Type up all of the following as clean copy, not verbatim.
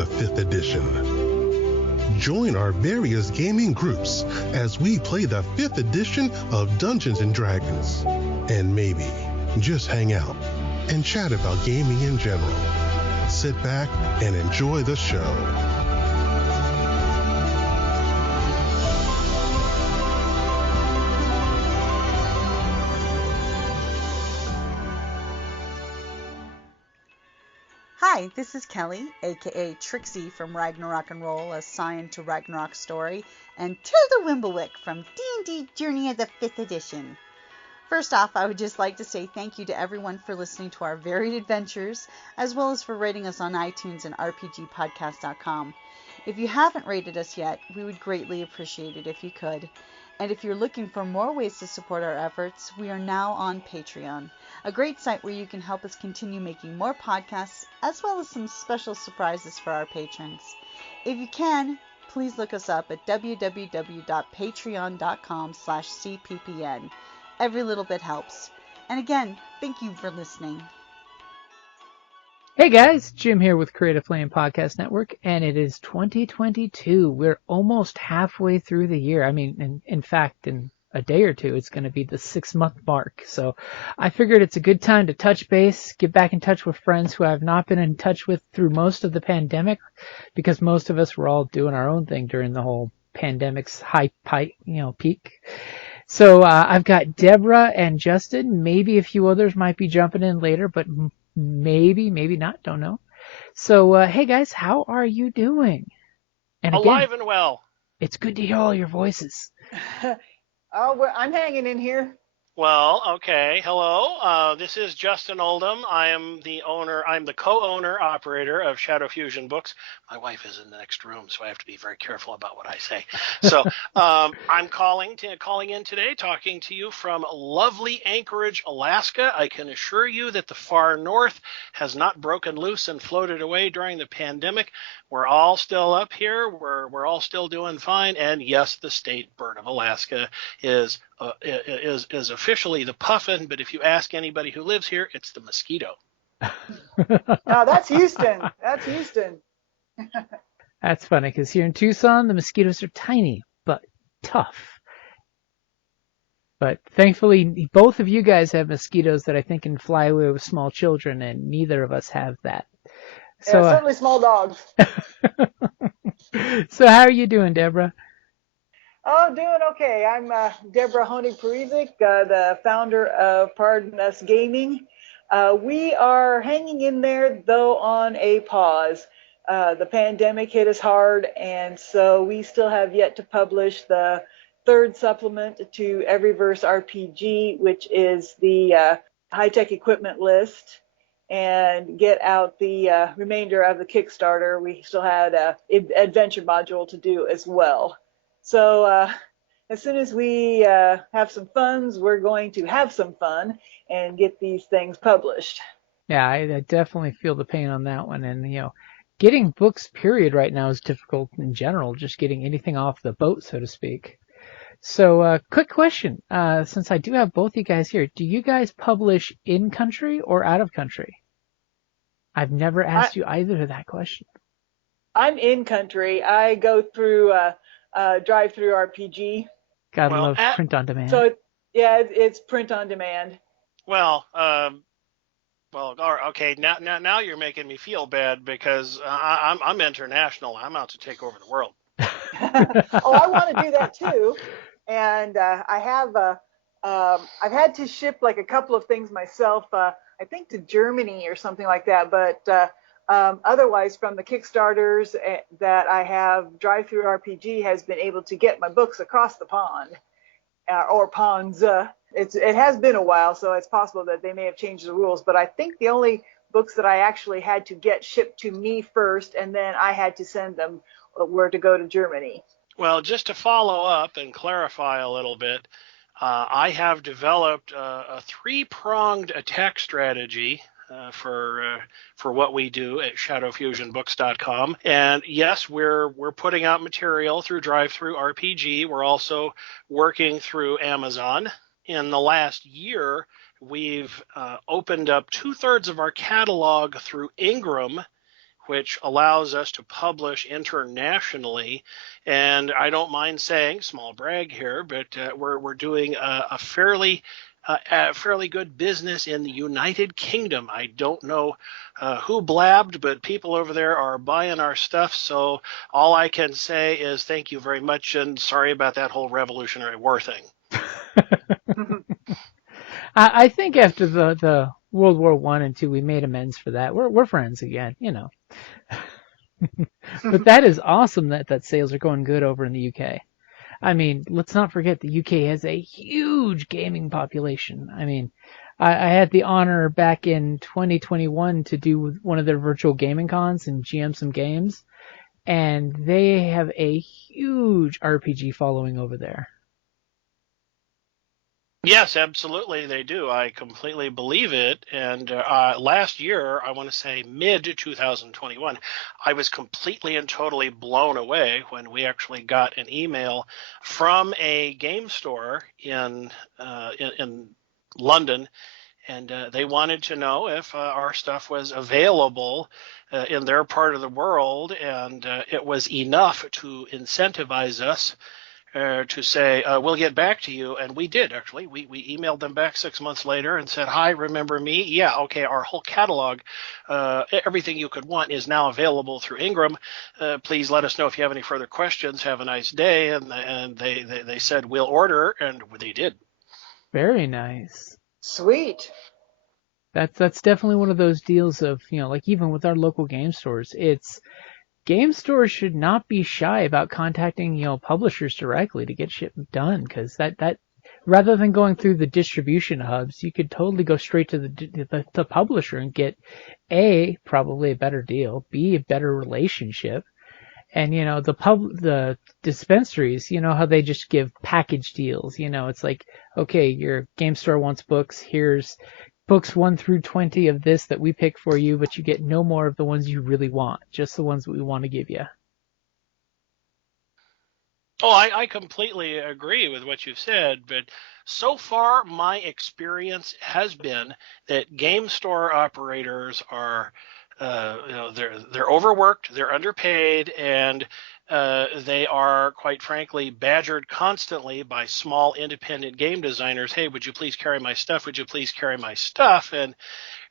of the 5th edition. Join our various gaming groups as we play the 5th edition of Dungeons & Dragons. And maybe just hang out and chat about gaming in general. Sit back and enjoy the show. Hi, this is Kelly, aka Trixie from Ragnarok and Roll, assigned to Ragnarok Story, and Tilda Wimblewick from D&D Journey of the 5th Edition. First off, I would just like to say thank you to everyone for listening to our varied adventures, as well as for rating us on iTunes and RPGpodcast.com. If you haven't rated us yet, we would greatly appreciate it if you could. And if you're looking for more ways to support our efforts, we are now on Patreon, a great site where you can help us continue making more podcasts, as well as some special surprises for our patrons. If you can, please look us up at www.patreon.com/cppn. Every little bit helps. And again, thank you for listening. Hey guys, Jim here with Creative Flame Podcast Network, and it is 2022. We're almost halfway through the year. I mean, in fact, in a day or two, it's going to be the 6-month mark. So I figured it's a good time to touch base, get back in touch with friends who I've not been in touch with through most of the pandemic, because most of us were all doing our own thing during the whole pandemic's peak. So I've got Debra and Justin. Maybe a few others might be jumping in later, but maybe not, don't know. So, hey guys, how are you doing? And again, alive and well. It's good to hear all your voices. I'm hanging in here. Well, okay. Hello. This is Justin Oldham. I'm the co-owner operator of Shadow Fusion Books. My wife is in the next room, so I have to be very careful about what I say. So I'm calling in today, talking to you from lovely Anchorage, Alaska. I can assure you that the far north has not broken loose and floated away during the pandemic. We're all still up here. We're all still doing fine. And yes, the state bird of Alaska is officially the puffin, but if you ask anybody who lives here, it's the mosquito. No, that's Houston. That's funny, because here in Tucson, the mosquitoes are tiny, but tough. But thankfully, both of you guys have mosquitoes that I think can fly away with small children, and neither of us have that. So, yeah, certainly small dogs. So how are you doing, Debra? Oh, doing okay. I'm Debra Hoenig Parizek, the founder of Parizek Gaming. We are hanging in there, though, on a pause. The pandemic hit us hard, and so we still have yet to publish the 3rd supplement to Everyverse RPG, which is the high-tech equipment list, and get out the remainder of the Kickstarter. We still had an adventure module to do as well. So as soon as we have some funds, we're going to have some fun and get these things published. Yeah, I definitely feel the pain on that one. And, getting books, period, right now is difficult in general, just getting anything off the boat, so to speak. So, quick question. Since I do have both you guys here, do you guys publish in-country or out-of-country? I've never asked you either of that question. I'm in-country. I go through drive-through RPG. Gotta love print on demand. So, it's print on demand. Well, okay. Now you're making me feel bad because I'm international. I'm out to take over the world. Oh, I want to do that too, and I've had to ship like a couple of things myself. I think to Germany or something like that, but otherwise from the Kickstarters that I have, Drive-Thru RPG has been able to get my books across the pond, or ponds. It has been a while, so it's possible that they may have changed the rules, but I think the only books that I actually had to get shipped to me first, and then I had to send them were to go to Germany. Well, just to follow up and clarify a little bit, I have developed a 3-pronged attack strategy for what we do at shadowfusionbooks.com. And yes, we're putting out material through Drive-Thru RPG. We're also working through Amazon. In the last year, we've opened up 2/3 of our catalog through Ingram, which allows us to publish internationally. And I don't mind saying, small brag here, but we're doing a fairly good business in the United Kingdom. I don't know who blabbed, but people over there are buying our stuff. So all I can say is thank you very much, and sorry about that whole Revolutionary War thing. I think after the World War I and II, we made amends for that. We're friends again, you know. But that is awesome that sales are going good over in the UK. I mean, let's not forget the UK has a huge gaming population. I mean, I had the honor back in 2021 to do one of their virtual gaming cons and GM some games, and they have a huge RPG following over there. Yes, absolutely, they do. I completely believe it. And last year, I want to say mid-2021, I was completely and totally blown away when we actually got an email from a game store in London, and they wanted to know if our stuff was available in their part of the world, and it was enough to incentivize us to say, we'll get back to you. And we did, actually. We emailed them back 6 months later and said, hi, remember me? Yeah, okay, our whole catalog, everything you could want is now available through Ingram. Please let us know if you have any further questions. Have a nice day. And they said, we'll order, and they did. Very nice. Sweet. That's definitely one of those deals of, you know, like even with our local game stores, game stores should not be shy about contacting, you know, publishers directly to get shit done, because that rather than going through the distribution hubs, you could totally go straight to the publisher and get A, probably a better deal, B, a better relationship. And, you know, the dispensaries, you know how they just give package deals, you know, it's like, okay, your game store wants books, here's books 1 through 20 of this that we pick for you, but you get no more of the ones you really want, just the ones that we want to give you. Oh, I completely agree with what you've said, but so far my experience has been that game store operators are, they're overworked, they're underpaid, and they are, quite frankly, badgered constantly by small independent game designers. Hey, would you please carry my stuff? Would you please carry my stuff?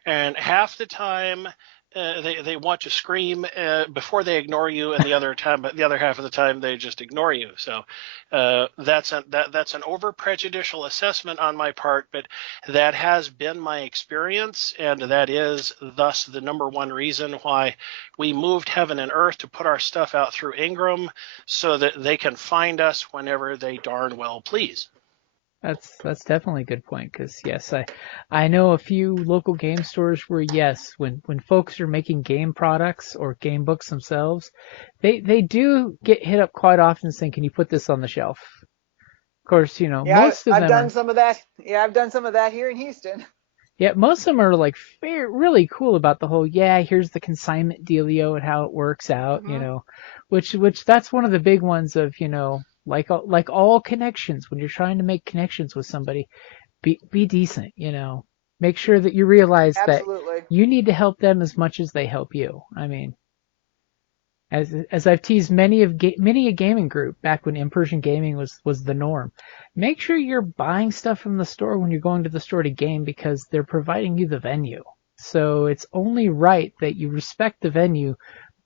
And half the time they want to scream before they ignore you, and the other half of the time they just ignore you. So that's an over prejudicial assessment on my part, but that has been my experience, and that is thus the number one reason why we moved heaven and earth to put our stuff out through Ingram, so that they can find us whenever they darn well please. That's definitely a good point, because yes, I know a few local game stores where, yes, when folks are making game products or game books themselves, they do get hit up quite often saying, can you put this on the shelf? Of course, you know, most of them I've done some of that. Yeah, I've done some of that here in Houston. Yeah, most of them are like really cool about the whole, yeah, here's the consignment dealio and how it works out, you know, which that's one of the big ones of, you know, like all connections, when you're trying to make connections with somebody, be decent, you know, make sure that you realize Absolutely. that you need to help them as much as they help you. I mean, as I've teased many a gaming group back when in-person gaming was the norm, make sure you're buying stuff from the store when you're going to the store to game, because they're providing you the venue. So it's only right that you respect the venue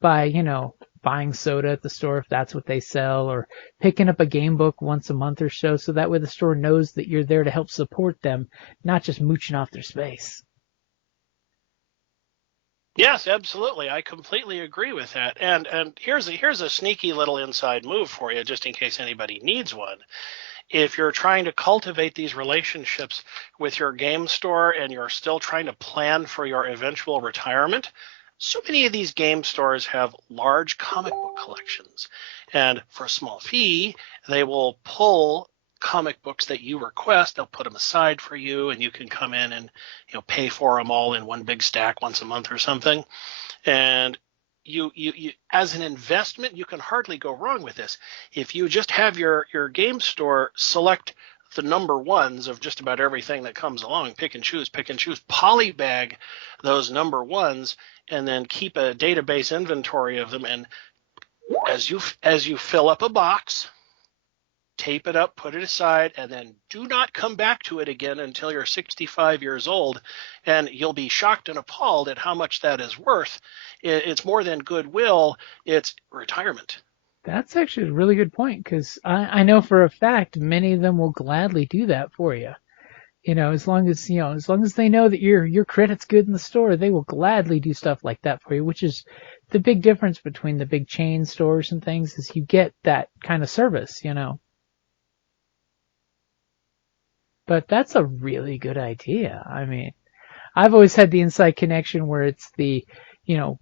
by, you know, buying soda at the store if that's what they sell, or picking up a game book once a month or so that way the store knows that you're there to help support them, not just mooching off their space. Yes, absolutely. I completely agree with that. And here's a sneaky little inside move for you, just in case anybody needs one. If you're trying to cultivate these relationships with your game store and you're still trying to plan for your eventual retirement, so many of these game stores have large comic book collections. And for a small fee, they will pull comic books that you request. They'll put them aside for you, and you can come in and, you know, pay for them all in one big stack once a month or something. And you as an investment, you can hardly go wrong with this. If you just have your game store select the number ones of just about everything that comes along. Pick and choose, polybag those number ones, and then keep a database inventory of them. And as you fill up a box, tape it up, put it aside, and then do not come back to it again until you're 65 years old. And you'll be shocked and appalled at how much that is worth. It's more than goodwill. It's retirement. That's actually a really good point, because I know for a fact many of them will gladly do that for you. As long as they know that your credit's good in the store, they will gladly do stuff like that for you, which is the big difference between the big chain stores and things, is you get that kind of service, But that's a really good idea. I mean, I've always had the inside connection where it's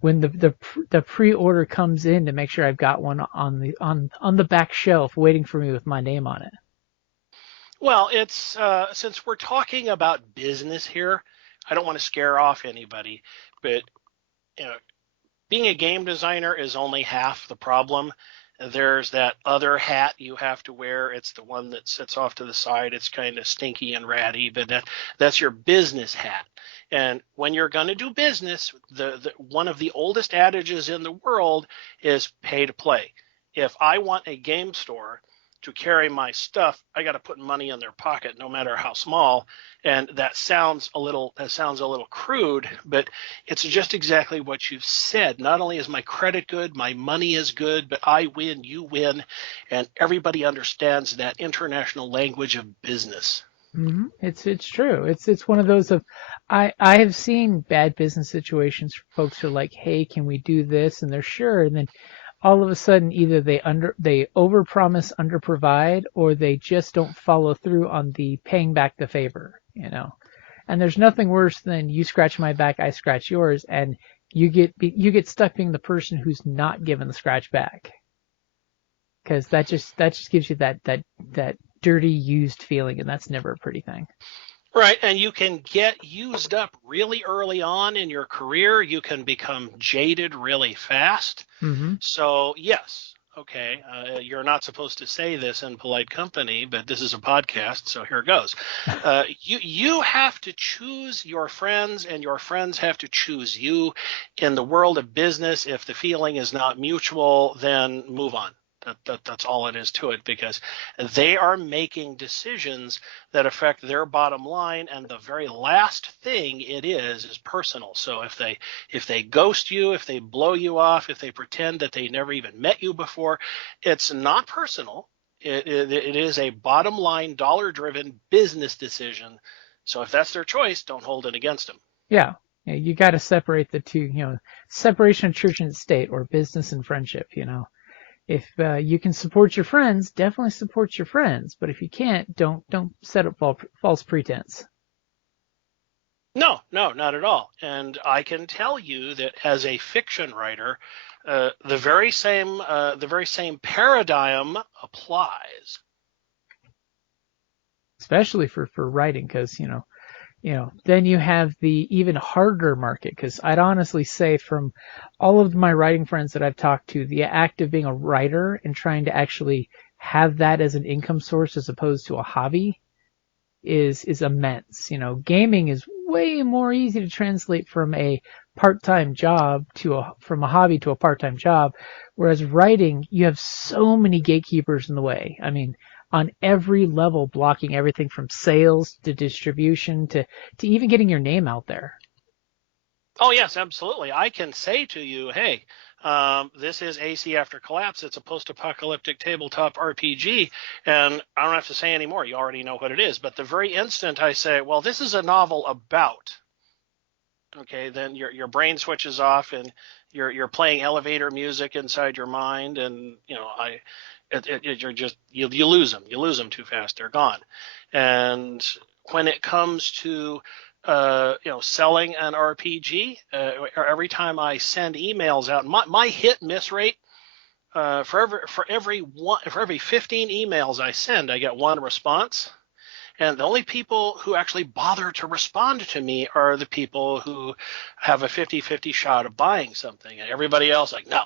when the pre-order comes in, to make sure I've got one on the back shelf waiting for me with my name on it. Well, it's since we're talking about business here, I don't want to scare off anybody, but being a game designer is only half the problem. There's that other hat you have to wear. It's the one that sits off to the side. It's kind of stinky and ratty, but that's your business hat. And when you're going to do business, the one of the oldest adages in the world is pay to play. If I want a game store to carry my stuff, I got to put money in their pocket, no matter how small. And that sounds a little crude, but it's just exactly what you've said. Not only is my credit good, my money is good, but I win, you win, and everybody understands that international language of business. Mm-hmm. It's true. It's one of those of I have seen bad business situations where folks are like, hey, can we do this? And they're sure, and then all of a sudden either they overpromise, underprovide, or they just don't follow through on the paying back the favor, And there's nothing worse than you scratch my back, I scratch yours, and you get stuck being the person who's not given the scratch back, because that just gives you that dirty used feeling, and that's never a pretty thing. Right, and you can get used up really early on in your career. You can become jaded really fast. Mm-hmm. So, yes, okay, you're not supposed to say this in polite company, but this is a podcast, so here goes. You have to choose your friends, and your friends have to choose you. In the world of business, if the feeling is not mutual, then move on. That's all it is to it, because they are making decisions that affect their bottom line, and the very last thing it is personal. So if they ghost you, if they blow you off, if they pretend that they never even met you before, it's not personal. It is a bottom line, dollar-driven business decision. So if that's their choice, don't hold it against them. Yeah, you got to separate the two. Separation of church and state, or business and friendship. If you can support your friends, definitely support your friends. But if you can't, don't set up false pretense. No, not at all. And I can tell you that as a fiction writer, the very same paradigm applies. Especially for writing, because then you have the even harder market, because I'd honestly say from all of my writing friends that I've talked to, the act of being a writer and trying to actually have that as an income source as opposed to a hobby is immense. Gaming is way more easy to translate from a part-time job from a hobby to a part-time job, whereas writing, you have so many gatekeepers in the way. I mean, on every level, blocking everything from sales to distribution to even getting your name out there. Oh, yes, absolutely. I can say to you, hey, this is AC After Collapse. It's a post-apocalyptic tabletop RPG, and I don't have to say any more. You already know what it is. But the very instant I say, well, this is a novel about, okay, then your brain switches off, and you're playing elevator music inside your mind, and you lose them. You lose them too fast. They're gone. And when it comes to selling an RPG, every time I send emails out, my hit miss rate for every 15 emails I send, I get one response. And the only people who actually bother to respond to me are the people who have a 50-50 shot of buying something. And everybody else, like, no,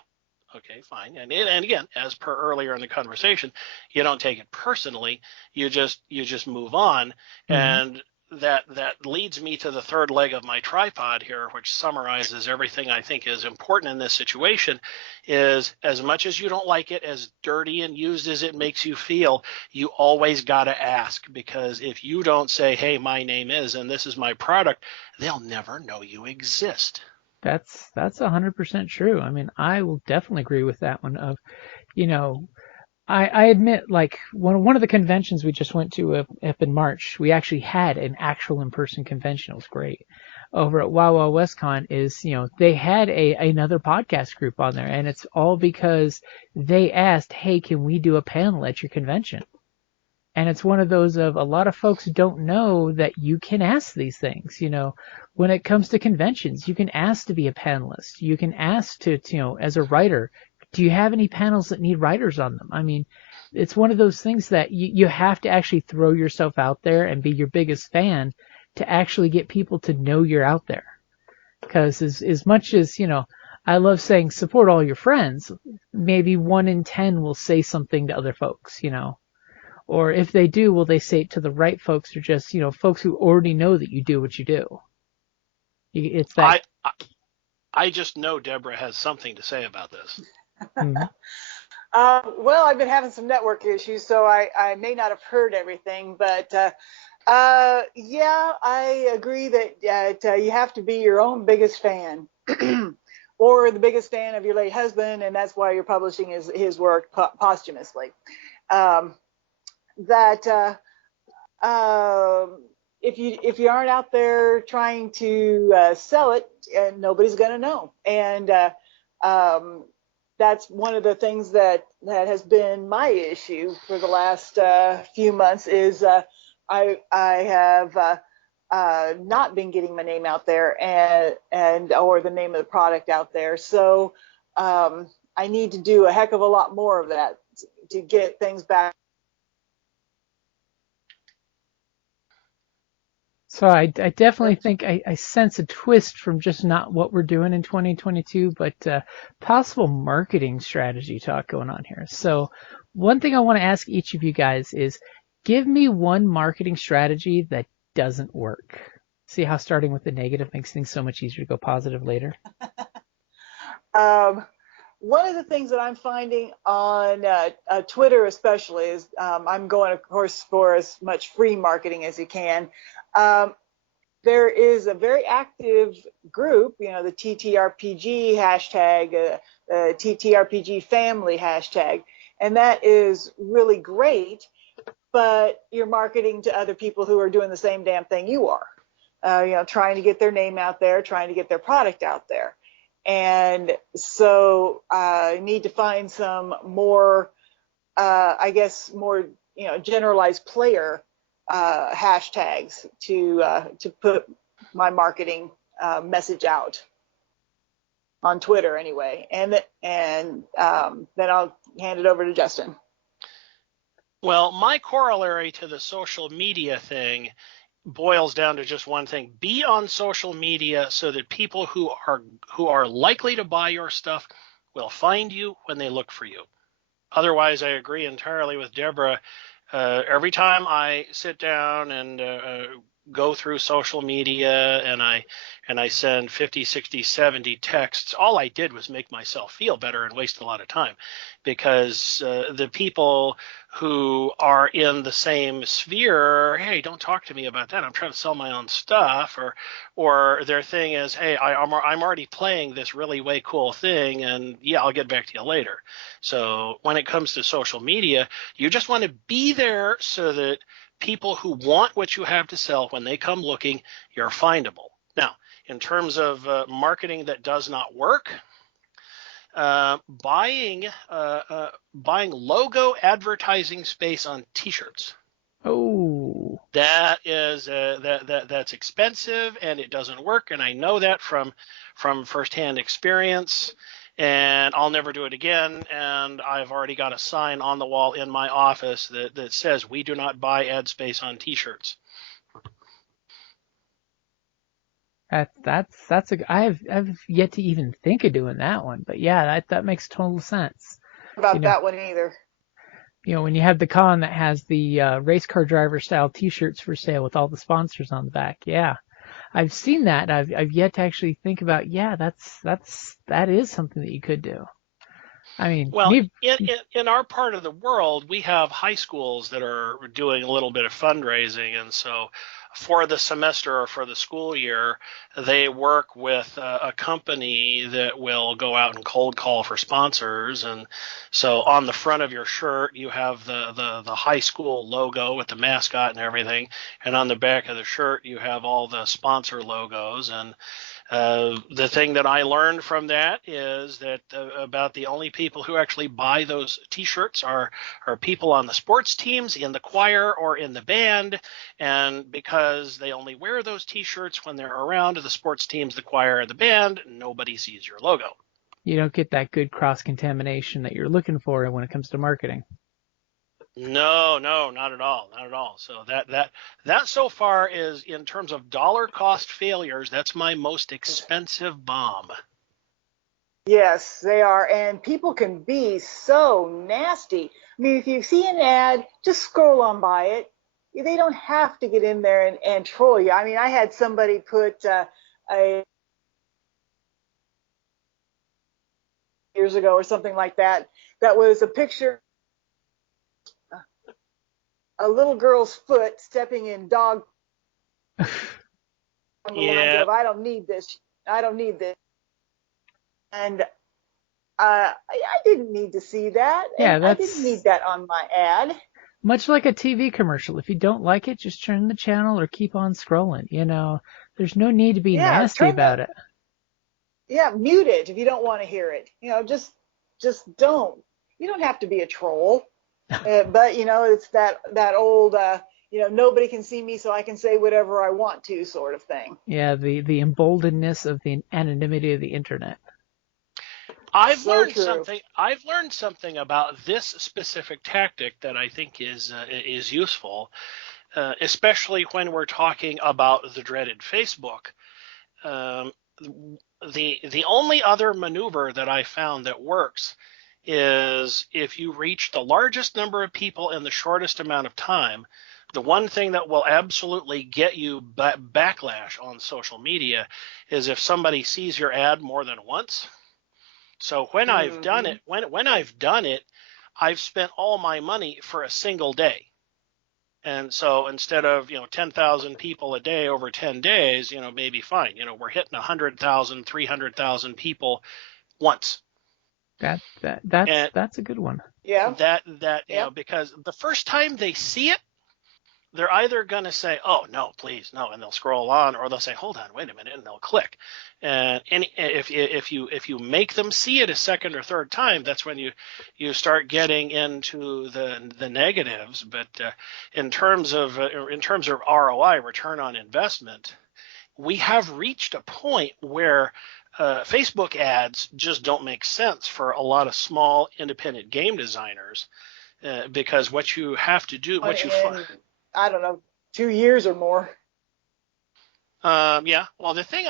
Okay, fine. And again, as per earlier in the conversation, you don't take it personally. You just move on. Mm-hmm. And that leads me to the third leg of my tripod here, which summarizes everything I think is important in this situation, is as much as you don't like it, as dirty and used as it makes you feel, you always got to ask, because if you don't say, hey, my name is, and this is my product, they'll never know you exist. That's 100% true. I mean, I will definitely agree with that one of, you know, I admit, like, one of the conventions we just went to up in March, we actually had an actual in-person convention. It was great. Over at Wow Wow WestCon is, you know, they had another podcast group on there, and it's all because they asked, hey, can we do a panel at your convention? And it's one of those of a lot of folks don't know that you can ask these things. You know, when it comes to conventions, you can ask to be a panelist. You can ask to, you know, as a writer, do you have any panels that need writers on them? I mean, it's one of those things that you have to actually throw yourself out there and be your biggest fan to actually get people to know you're out there. Because as much as, you know, I love saying support all your friends, maybe 1 in 10 will say something to other folks, you know. Or if they do, will they say it to the right folks, or just, you know, folks who already know that you do what you do? It's that. I just know Debra has something to say about this. Mm-hmm. Well, I've been having some network issues, so I may not have heard everything, but yeah, I agree that you have to be your own biggest fan. Or the biggest fan of your late husband, and that's why you're publishing his work posthumously. If you aren't out there trying to sell it, nobody's going to know. And that's one of the things that has been my issue for the last few months is I have not been getting my name out there and or the name of the product out there. So I need to do a heck of a lot more of that to get things back. So I definitely think I sense a twist from just not what we're doing in 2022, but possible marketing strategy talk going on here. So one thing I want to ask each of you guys is, give me one marketing strategy that doesn't work. See how starting with the negative makes things so much easier to go positive later? One of the things that I'm finding on Twitter especially is I'm going, of course, for as much free marketing as you can. There is a very active group, you know, the TTRPG hashtag, the TTRPG family hashtag, and that is really great, but you're marketing to other people who are doing the same damn thing you are, you know, trying to get their name out there, trying to get their product out there. And so I need to find some more, I guess, more, you know, generalized player hashtags to put my marketing message out on Twitter anyway, and then I'll hand it over to Justin. Well, my corollary to the social media thing boils down to just one thing: be on social media so that people who are likely to buy your stuff will find you when they look for you. Otherwise, I agree entirely with Debra. Every time I sit down and go through social media and I send 50, 60, 70 texts, all I did was make myself feel better and waste a lot of time, because the people who are in the same sphere, hey, don't talk to me about that, I'm trying to sell my own stuff, or their thing is, hey, I'm already playing this really way cool thing, and yeah, I'll get back to you later. So when it comes to social media, you just want to be there so that people who want what you have to sell, when they come looking, you're findable. Now, in terms of marketing that does not work, buying logo advertising space on T-shirts. Oh, that is that's expensive and it doesn't work, and I know that from firsthand experience. And I'll never do it again. And I've already got a sign on the wall in my office that says, we do not buy ad space on T-shirts. I've yet to even think of doing that one, but yeah, that makes total sense. About that one either. When you have the con that has the race car driver style T-shirts for sale with all the sponsors on the back, yeah, I've seen that. I've yet to actually think about, yeah, that is something that you could do. I mean, well, in our part of the world, we have high schools that are doing a little bit of fundraising, and so for the semester or for the school year, they work with a company that will go out and cold call for sponsors. And so on the front of your shirt, you have the high school logo with the mascot and everything, and on the back of the shirt, you have all the sponsor logos. And the thing that I learned from that is that about the only people who actually buy those T-shirts are people on the sports teams, in the choir, or in the band. And because they only wear those T-shirts when they're around the sports teams, the choir, and the band, nobody sees your logo. You don't get that good cross-contamination that you're looking for when it comes to marketing. No, not at all, not at all. So that so far is, in terms of dollar cost failures, that's my most expensive bomb. Yes, they are, and people can be so nasty. I mean, if you see an ad, just scroll on by it. They don't have to get in there and troll you. I mean, I had somebody put years ago or something like that. That was a picture. A little girl's foot stepping in dog. Yeah. Of, I don't need this. I don't need this. And I didn't need to see that. Yeah, I didn't need that on my ad. Much like a TV commercial. If you don't like it, just turn the channel or keep on scrolling. There's no need to be nasty about it. Yeah, mute it if you don't want to hear it. Just don't. You don't have to be a troll. But it's that old nobody can see me, so I can say whatever I want to sort of thing. Yeah, the emboldenedness of the anonymity of the internet. I've learned something about this specific tactic that I think is useful, especially when we're talking about the dreaded Facebook. The only other maneuver that I found that works is if you reach the largest number of people in the shortest amount of time. The one thing that will absolutely get you backlash on social media is if somebody sees your ad more than once. So when I've done it, when I've done it, I've spent all my money for a single day. And so instead of 10,000 people a day over 10 days, maybe fine. We're hitting 100,000, 300,000 people once. That's a good one. Yeah. Because the first time they see it, they're either going to say, "Oh no, please no," and they'll scroll on, or they'll say, "Hold on, wait a minute," and they'll click. And if you make them see it a second or third time, that's when you start getting into the negatives. But in terms of ROI, return on investment, we have reached a point where Facebook ads just don't make sense for a lot of small independent game designers because what you have to do, I don't know, 2 years or more. Yeah. Well, the thing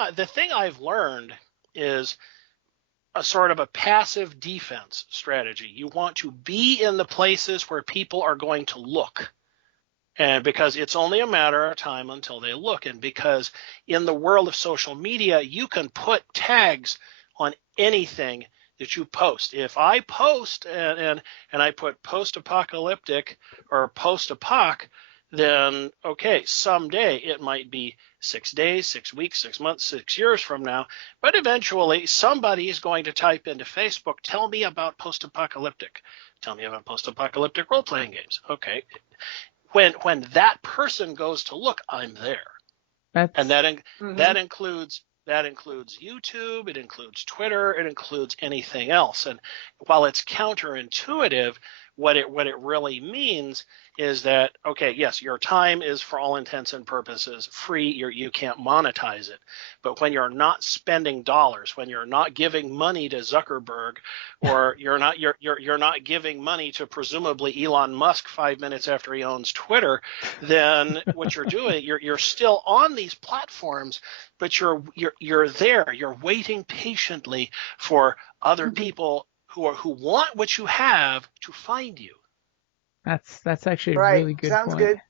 I've learned is a sort of a passive defense strategy. You want to be in the places where people are going to look. And because it's only a matter of time until they look. And because in the world of social media, you can put tags on anything that you post. If I post and I put post-apocalyptic or post-apoc, then okay, someday it might be 6 days, 6 weeks, 6 months, 6 years from now, but eventually somebody is going to type into Facebook, tell me about post-apocalyptic. Tell me about post-apocalyptic role-playing games. Okay. When that person goes to look, I'm there. And that includes YouTube, it includes Twitter, it includes anything else. And while it's counterintuitive, what it really means is that, okay, yes, your time is for all intents and purposes free. You can't monetize it. But when you're not spending dollars, when you're not giving money to Zuckerberg, or you're not giving money to presumably Elon Musk 5 minutes after he owns Twitter, then what you're doing, you're still on these platforms, but you're there. You're waiting patiently for other people who want what you have to find you. That's actually a Right. really good Sounds point. good.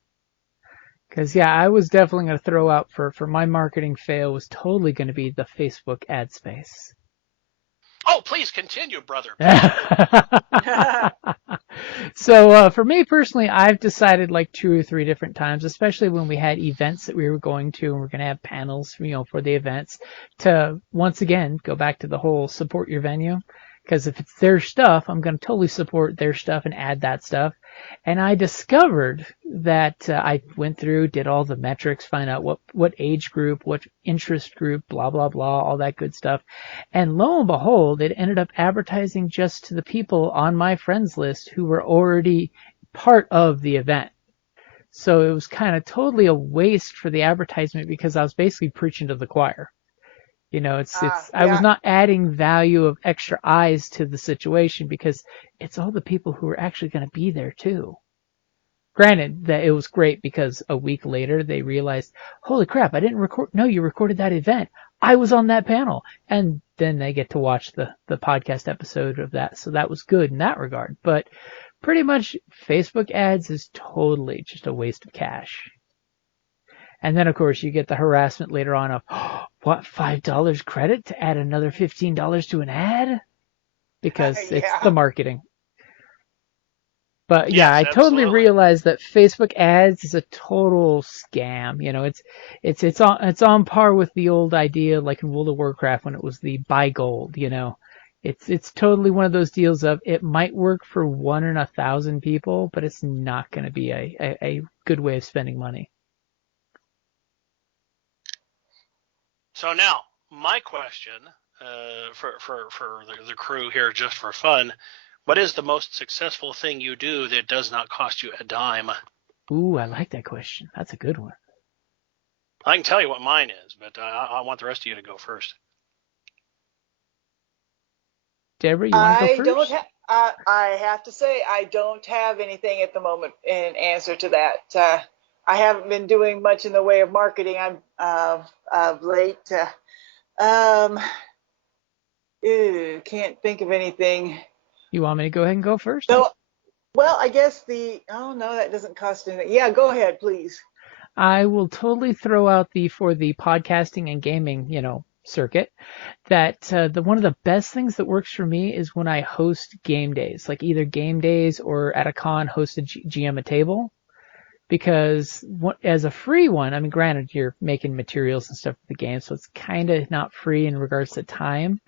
Because, yeah, I was definitely going to throw out for my marketing fail was totally going to be the Facebook ad space. Oh, please continue, brother. So for me personally, I've decided like 2 or 3 different times, especially when we had events that we were going to and we're going to have panels, for the events, to once again go back to the whole support your venue. Because if it's their stuff, I'm going to totally support their stuff and add that stuff. And I discovered that I went through, did all the metrics, find out what age group, what interest group, blah, blah, blah, all that good stuff. And lo and behold, it ended up advertising just to the people on my friends list who were already part of the event. So it was kind of totally a waste for the advertisement because I was basically preaching to the choir. I was not adding value of extra eyes to the situation because it's all the people who are actually going to be there too. Granted that it was great because a week later they realized, holy crap, I didn't record. No, you recorded that event. I was on that panel. And then they get to watch the podcast episode of that. So that was good in that regard. But pretty much Facebook ads is totally just a waste of cash. And then, of course, you get the harassment later on of, what, $5 credit to add another $15 to an ad? Because it's the marketing. But yeah, I totally realized that Facebook ads is a total scam. It's on par with the old idea like in World of Warcraft when it was the buy gold, It's totally one of those deals of it might work for 1 in 1,000 people, but it's not going to be a good way of spending money. So now, my question for the crew here, just for fun, what is the most successful thing you do that does not cost you a dime? Ooh, I like that question. That's a good one. I can tell you what mine is, but I want the rest of you to go first. Deborah, you want to go first? I have to say, I don't have anything at the moment in answer to that. I haven't been doing much in the way of marketing. I'm of late. Can't think of anything. You want me to go ahead and go first? So, well, I guess no, that doesn't cost anything. Yeah, go ahead, please. I will totally throw out for the podcasting and gaming, circuit, that one of the best things that works for me is when I host game days, like either game days or at a con host a GM a table. Because as a free one, I mean, granted, you're making materials and stuff for the game, so it's kind of not free in regards to time.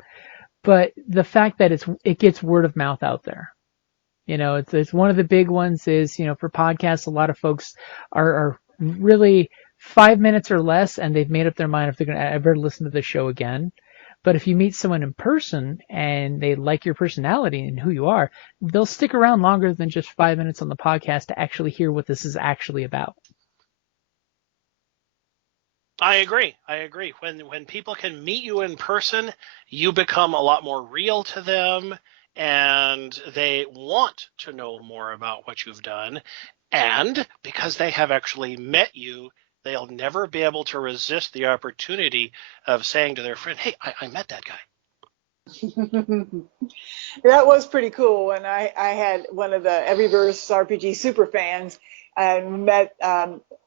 But the fact that it gets word of mouth out there. It's one of the big ones is, for podcasts, a lot of folks are really 5 minutes or less, and they've made up their mind if they're going to ever listen to the show again. But if you meet someone in person and they like your personality and who you are, they'll stick around longer than just 5 minutes on the podcast to actually hear what this is actually about. I agree. When people can meet you in person, you become a lot more real to them, and they want to know more about what you've done. And because they have actually met you, they'll never be able to resist the opportunity of saying to their friend, hey, I met that guy. That was pretty cool. And I had one of the Everyverse RPG super fans and met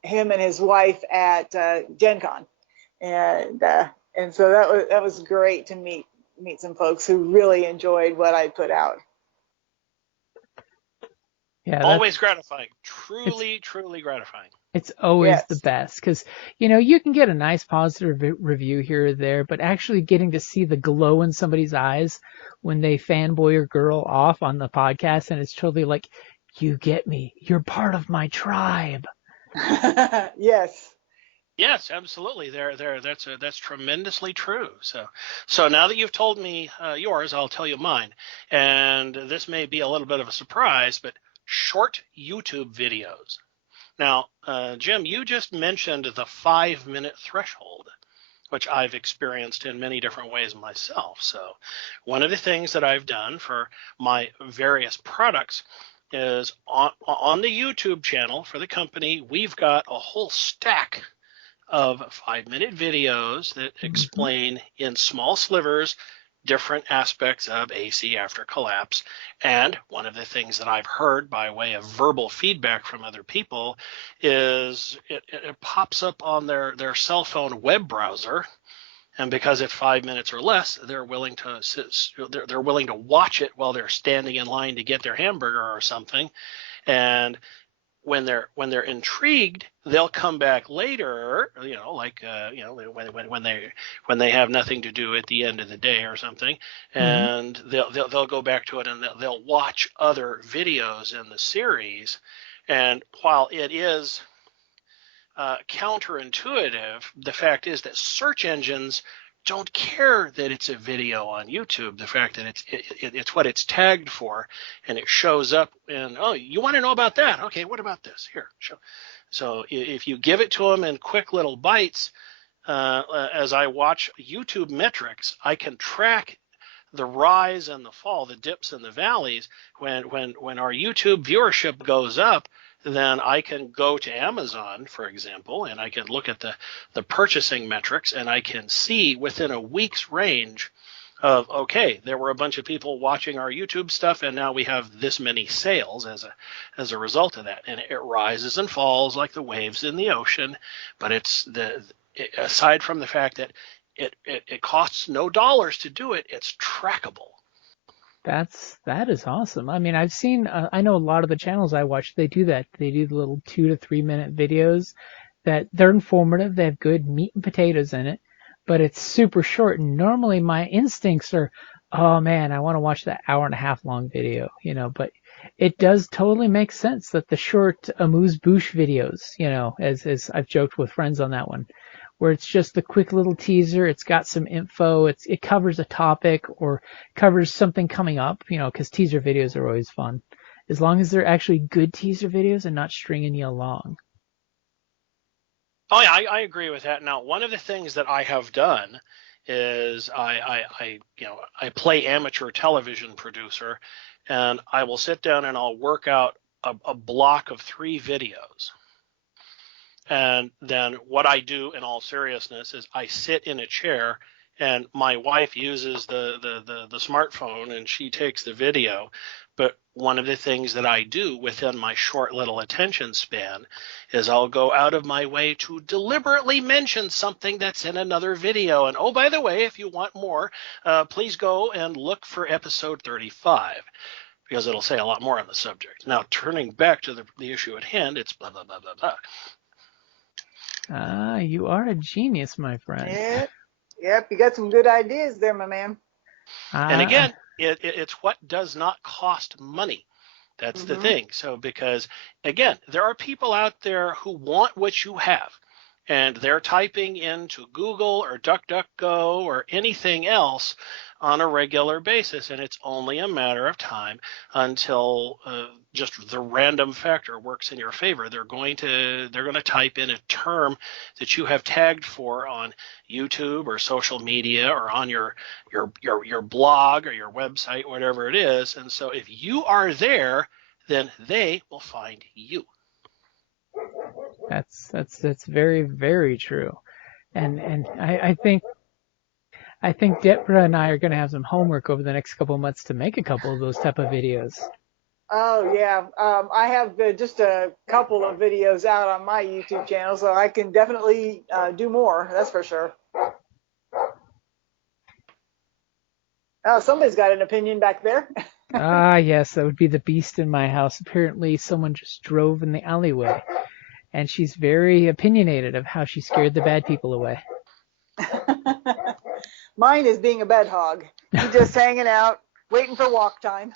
him and his wife at Gen Con. And so that was great to meet some folks who really enjoyed what I put out. Yeah, always gratifying. Truly gratifying. It's always the best because, you can get a nice positive review here or there, but actually getting to see the glow in somebody's eyes when they fanboy or girl off on the podcast, and it's totally like, you get me. You're part of my tribe. Yes. Yes, absolutely. That's tremendously true. So now that you've told me yours, I'll tell you mine. And this may be a little bit of a surprise, but short YouTube videos. Now, Jim, you just mentioned the 5-minute threshold, which I've experienced in many different ways myself. So one of the things that I've done for my various products is on the YouTube channel for the company, we've got a whole stack of 5-minute videos that explain in small slivers different aspects of AC after collapse. And one of the things that I've heard by way of verbal feedback from other people is it pops up on their cell phone web browser. And because it's 5 minutes or less, they're willing to watch it while they're standing in line to get their hamburger or something. And when they're intrigued, they'll come back later, when they have nothing to do at the end of the day or something, and they'll go back to it and they'll watch other videos in the series. And while it is counterintuitive, the fact is that search engines don't care that it's a video on YouTube. The fact that it's what it's tagged for, and it shows up. And you want to know about that? Okay, what about this? Here, show. So if you give it to them in quick little bites, as I watch YouTube metrics, I can track the rise and the fall, the dips and the valleys. When our YouTube viewership goes up, then I can go to Amazon, for example, and I can look at the purchasing metrics, and I can see within a week's range of, okay, there were a bunch of people watching our YouTube stuff, and now we have this many sales as a result of that. And it rises and falls like the waves in the ocean, but aside from the fact that it costs no dollars to do it, it's trackable. That is awesome. I mean, I've seen, I know a lot of the channels I watch, they do that. They do the little 2 to 3 minute videos that they're informative. They have good meat and potatoes in it, but it's super short. And normally my instincts are, oh man, I want to watch that 1.5 hour long video, but it does totally make sense that the short amuse-bouche videos, as I've joked with friends on that one, where it's just a quick little teaser. It's got some info. It covers a topic or covers something coming up, because teaser videos are always fun, as long as they're actually good teaser videos and not stringing you along. Oh yeah, I agree with that. Now, one of the things that I have done is I play amateur television producer, and I will sit down and I'll work out a block of 3 videos. And then what I do in all seriousness is I sit in a chair, and my wife uses the smartphone and she takes the video. But one of the things that I do within my short little attention span is I'll go out of my way to deliberately mention something that's in another video. And oh, by the way, if you want more, please go and look for episode 35. Because it'll say a lot more on the subject. Now, turning back to the issue at hand, it's blah, blah, blah, blah, blah. You are a genius, my friend. Yep, you got some good ideas there, my man. And again, it's what does not cost money. That's the thing. So because, again, there are people out there who want what you have, and they're typing into Google or DuckDuckGo or anything else on a regular basis, and it's only a matter of time until just the random factor works in your favor. They're going to type in a term that you have tagged for on YouTube or social media or on your blog or your website, whatever it is. And so if you are there, then they will find you. That's very, very true. And I think Debra and I are going to have some homework over the next couple of months to make a couple of those type of videos. Oh, yeah. I have just a couple of videos out on my YouTube channel, so I can definitely do more. That's for sure. Oh, somebody's got an opinion back there. Yes, that would be the beast in my house. Apparently someone just drove in the alleyway, and she's very opinionated of how she scared the bad people away. Mine is being a bed hog. He's just hanging out, waiting for walk time.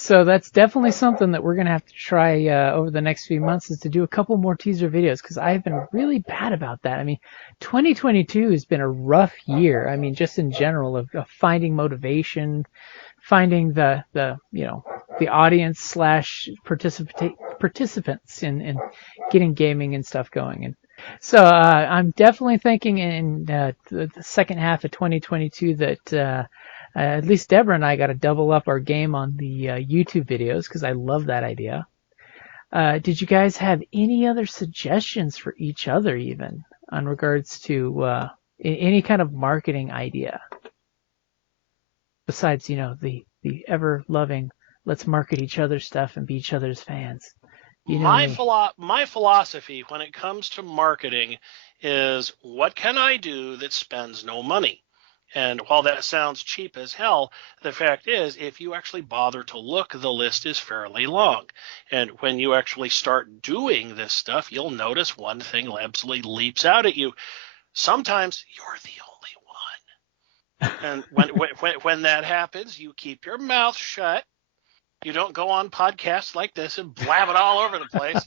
So that's definitely something that we're going to have to try over the next few months, is to do a couple more teaser videos, because I've been really bad about that. I mean, 2022 has been a rough year. I mean, just in general of finding motivation, finding the audience slash participants in getting gaming and stuff going. And so I'm definitely thinking in the second half of 2022 that at least Debra and I got to double up our game on the YouTube videos, because I love that idea. Did you guys have any other suggestions for each other, even on regards to any kind of marketing idea? Besides, the ever loving, let's market each other's stuff and be each other's fans. My philosophy when it comes to marketing is, what can I do that spends no money? And while that sounds cheap as hell, the fact is, if you actually bother to look, the list is fairly long. And when you actually start doing this stuff, you'll notice one thing absolutely leaps out at you. Sometimes you're the only one. And when that happens, you keep your mouth shut. You don't go on podcasts like this and blab it all over the place.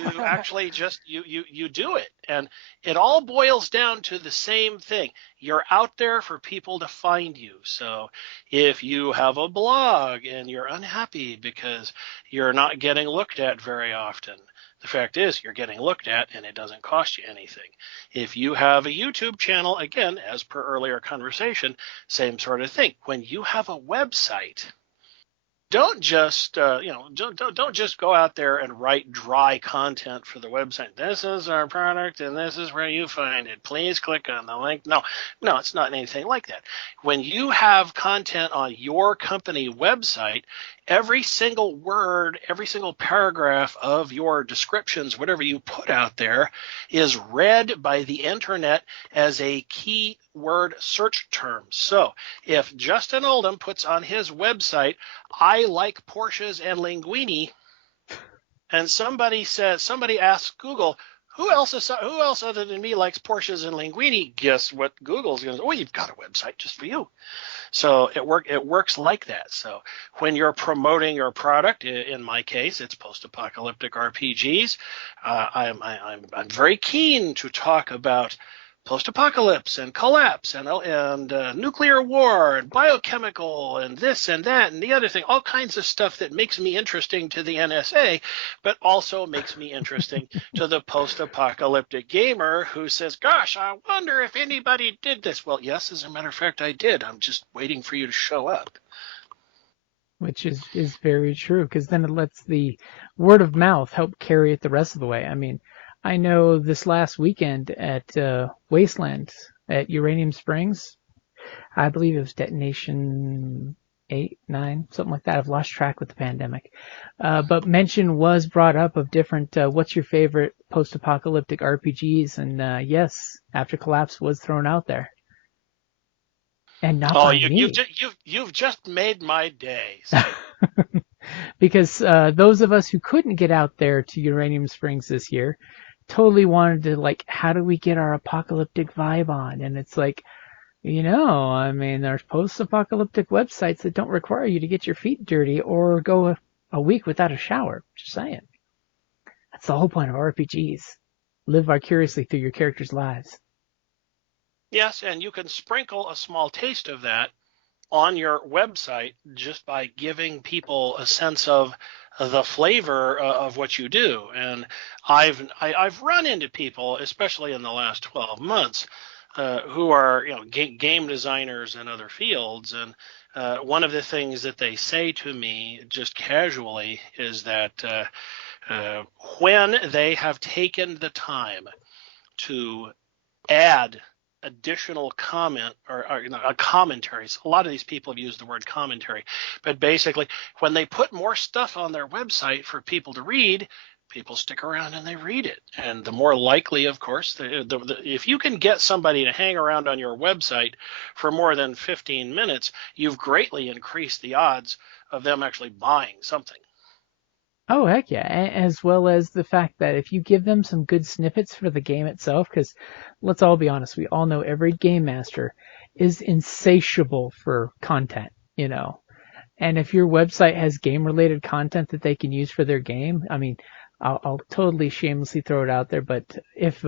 You actually just you do it. And it all boils down to the same thing. You're out there for people to find you. So if you have a blog and you're unhappy because you're not getting looked at very often, the fact is you're getting looked at and it doesn't cost you anything. If you have a YouTube channel, again, as per earlier conversation, same sort of thing. When you have a website, don't just don't just go out there and write dry content for the website. This is our product and this is where you find it. Please click on the link. No, it's not anything like that. When you have content on your company website, every single word, every single paragraph of your descriptions, whatever you put out there, is read by the internet as a keyword search term. So if Justin Oldham puts on his website, I like Porsches and linguine, and somebody asks Google, who else other than me likes Porsches and linguine? Guess what Google's going to say? Oh, you've got a website just for you. So it works like that. So when you're promoting your product, in my case, it's post-apocalyptic RPGs. I'm very keen to talk about post-apocalypse and collapse and nuclear war and biochemical and this and that and the other thing, all kinds of stuff that makes me interesting to the NSA, but also makes me interesting to the post-apocalyptic gamer who says, gosh, I wonder if anybody did this. Well, yes, as a matter of fact, I did. I'm just waiting for you to show up. Which is very true, because then it lets the word of mouth help carry it the rest of the way. I mean, I know this last weekend at Wasteland at Uranium Springs, I believe it was Detonation 8, 9, something like that. I've lost track with the pandemic. But mention was brought up of different, what's your favorite post-apocalyptic RPGs? And yes, After Collapse was thrown out there. And not by me. You've just made my day. So. Because those of us who couldn't get out there to Uranium Springs this year totally wanted to, like, how do we get our apocalyptic vibe on? And it's like, I mean, there's post-apocalyptic websites that don't require you to get your feet dirty or go a week without a shower. Just saying. That's the whole point of RPGs. Live vicariously through your characters' lives. Yes, and you can sprinkle a small taste of that on your website just by giving people a sense of the flavor of what you do. And I've run into people, especially in the last 12 months, who are game designers in other fields. And one of the things that they say to me just casually is that when they have taken the time to add additional comment or a commentary. So a lot of these people have used the word commentary, but basically when they put more stuff on their website for people to read, people stick around and they read it. And the more likely, of course, if you can get somebody to hang around on your website for more than 15 minutes, you've greatly increased the odds of them actually buying something. Oh, heck yeah. As well as the fact that if you give them some good snippets for the game itself, because let's all be honest, we all know every game master is insatiable for content, And if your website has game-related content that they can use for their game, I mean, I'll totally shamelessly throw it out there, but if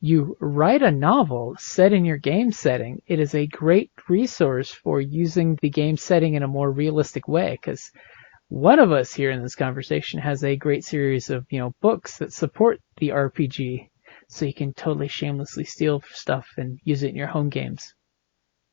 you write a novel set in your game setting, it is a great resource for using the game setting in a more realistic way, because one of us here in this conversation has a great series of, books that support the RPG, so you can totally shamelessly steal stuff and use it in your home games.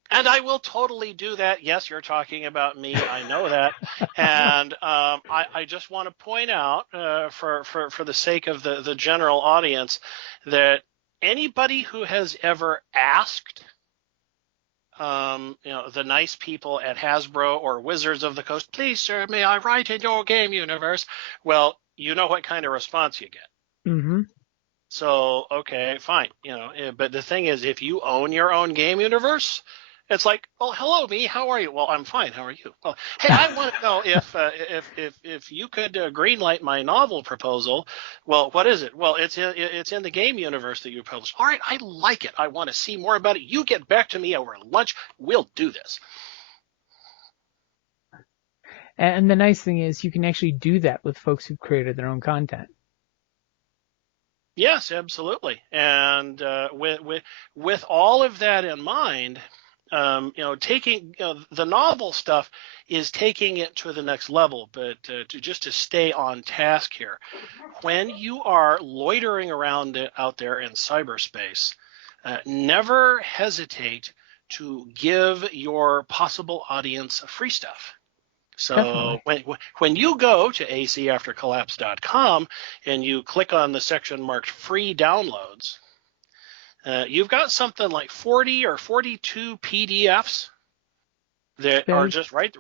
And I will totally do that. Yes, you're talking about me. I know that. And I just want to point out, for the sake of the general audience, that anybody who has ever asked, the nice people at Hasbro or Wizards of the Coast, please, sir, may I write in your game universe? Well, you know what kind of response you get. Mm-hmm. So, okay, fine. But the thing is, if you own your own game universe, it's like, well, hello, me. How are you? Well, I'm fine. How are you? Well, hey, I want to know if you could greenlight my novel proposal. Well, what is it? Well, it's in the game universe that you published. All right, I like it. I want to see more about it. You get back to me over lunch. We'll do this. And the nice thing is, you can actually do that with folks who've created their own content. Yes, absolutely. And with all of that in mind. Taking the novel stuff is taking it to the next level, but to stay on task here, when you are loitering around out there in cyberspace, never hesitate to give your possible audience free stuff. So when you go to acaftercollapse.com and you click on the section marked free downloads, you've got something like 40 or 42 PDFs that are just right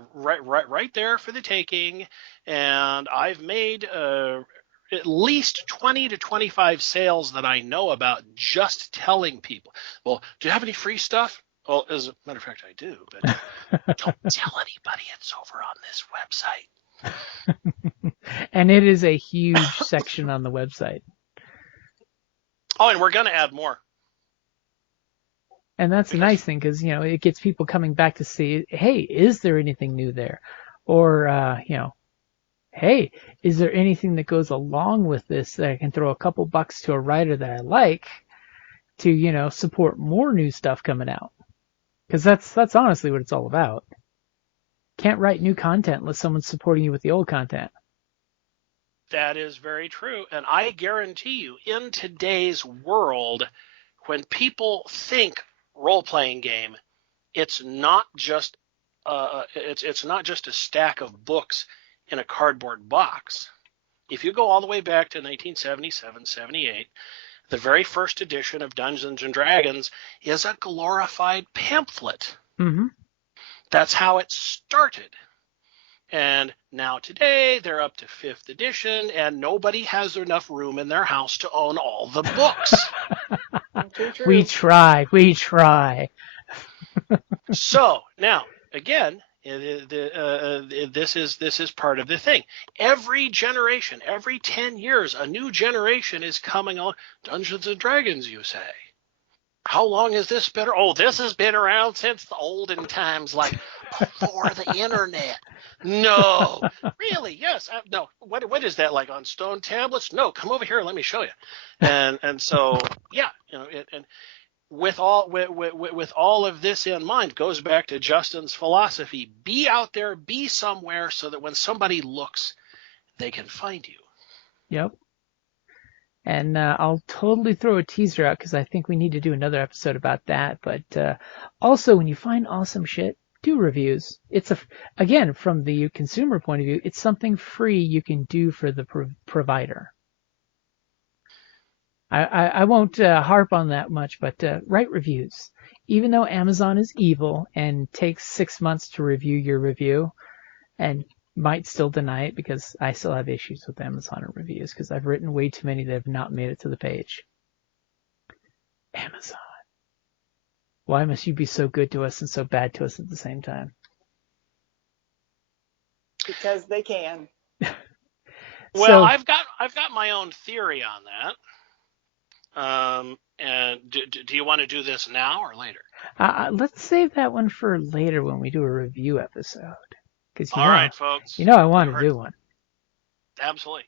there for the taking. And I've made at least 20 to 25 sales that I know about just telling people, well, do you have any free stuff? Well, as a matter of fact, I do, but don't tell anybody it's over on this website. And it is a huge section on the website. Oh, and we're going to add more. And that's the nice thing, because, it gets people coming back to see, hey, is there anything new there? Or, hey, is there anything that goes along with this that I can throw a couple bucks to a writer that I like to, support more new stuff coming out? Because that's honestly what it's all about. Can't write new content unless someone's supporting you with the old content. That is very true. And I guarantee you, in today's world, when people think role-playing game, it's not just it's not just a stack of books in a cardboard box. If you go all the way back to 1977, 78, the very first edition of Dungeons and Dragons is a glorified pamphlet. Mm-hmm. That's how it started. And now today they're up to 5th edition, and nobody has enough room in their house to own all the books. We try. So now, again, this is part of the thing. Every generation, every 10 years, a new generation is coming on. Dungeons and Dragons, you say? How long has this been? Oh, this has been around since the olden times, like before the internet. No, really? Yes. No. What is that, like on stone tablets? No. Come over here. Let me show you. And so yeah, and with all of this in mind, goes back to Justin's philosophy: be out there, be somewhere, so that when somebody looks, they can find you. Yep. And I'll totally throw a teaser out, because I think we need to do another episode about that. But also, when you find awesome shit, do reviews. It's again, from the consumer point of view, it's something free you can do for the provider. I won't harp on that much, but write reviews. Even though Amazon is evil and takes 6 months to review your review, and might still deny it, because I still have issues with Amazon and reviews, because I've written way too many that have not made it to the page. Amazon. Why must you be so good to us and so bad to us at the same time? Because they can. Well, I've got my own theory on that. And do you want to do this now or later? Let's save that one for later when we do a review episode. because All right, folks. I want to do one. Absolutely.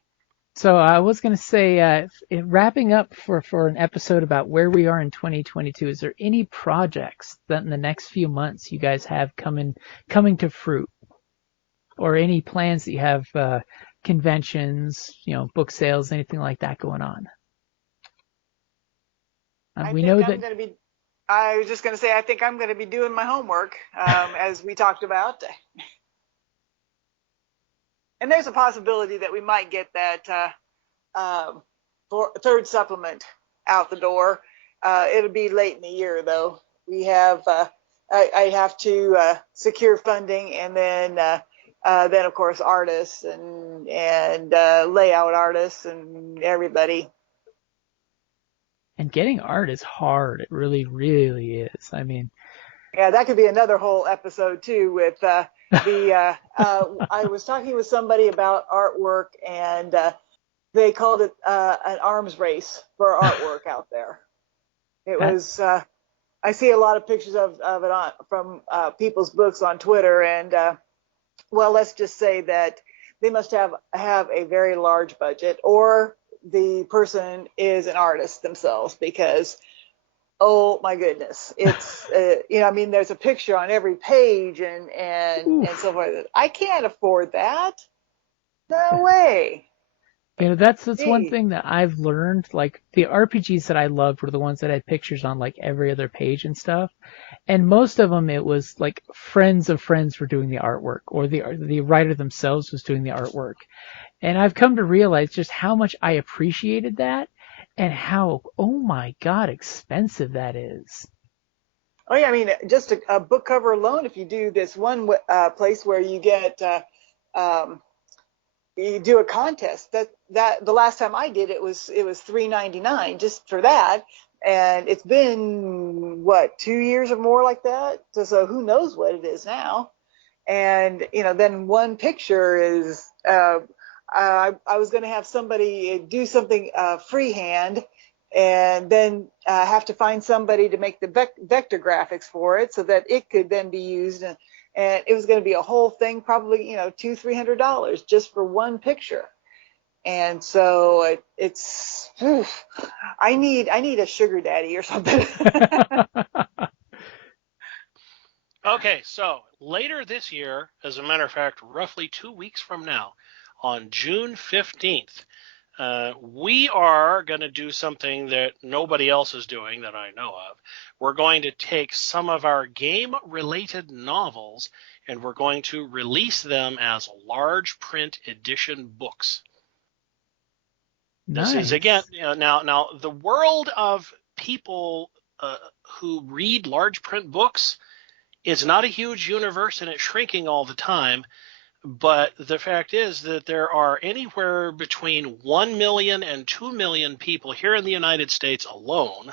So I was going to say, wrapping up for an episode about where we are in 2022, is there any projects that in the next few months you guys have coming to fruit, or any plans that you have, conventions, book sales, anything like that going on? I We know that. I was just going to say, I think I'm going to be doing my homework, as we talked about. And there's a possibility that we might get that third supplement out the door. It'll be late in the year, though. We have I have to secure funding, and then of course artists and layout artists and everybody. And getting art is hard. It really, really is. I mean, yeah, that could be another whole episode too. With I was talking with somebody about artwork, and they called it an arms race for artwork out there. It was. I see a lot of pictures of it from people's books on Twitter, and well, let's just say that they must have a very large budget, or the person is an artist themselves, because oh my goodness, it's I mean, there's a picture on every page and so forth. I can't afford that. No way. That's one thing that I've learned. Like, the RPGs that I loved were the ones that had pictures on like every other page and stuff. And most of them, it was like friends of friends were doing the artwork, or the writer themselves was doing the artwork. And I've come to realize just how much I appreciated that, and how, oh my God, expensive that is. Oh yeah, I mean, just a book cover alone, if you do this one place where you get you do a contest, that the last time I did it was $3.99 just for that, and it's been what, 2 years or more like that. So who knows what it is now. And then one picture is I was going to have somebody do something freehand, and then have to find somebody to make the vector graphics for it so that it could then be used. And it was going to be a whole thing, probably, $200-300 just for one picture. And so it's, I need a sugar daddy or something. Okay, so later this year, as a matter of fact, roughly 2 weeks from now, on June 15th, we are going to do something that nobody else is doing that I know of. We're going to take some of our game-related novels, and we're going to release them as large print edition books. Nice. This is, again, now the world of people who read large print books is not a huge universe, and it's shrinking all the time. But the fact is that there are anywhere between 1 million and 2 million people here in the United States alone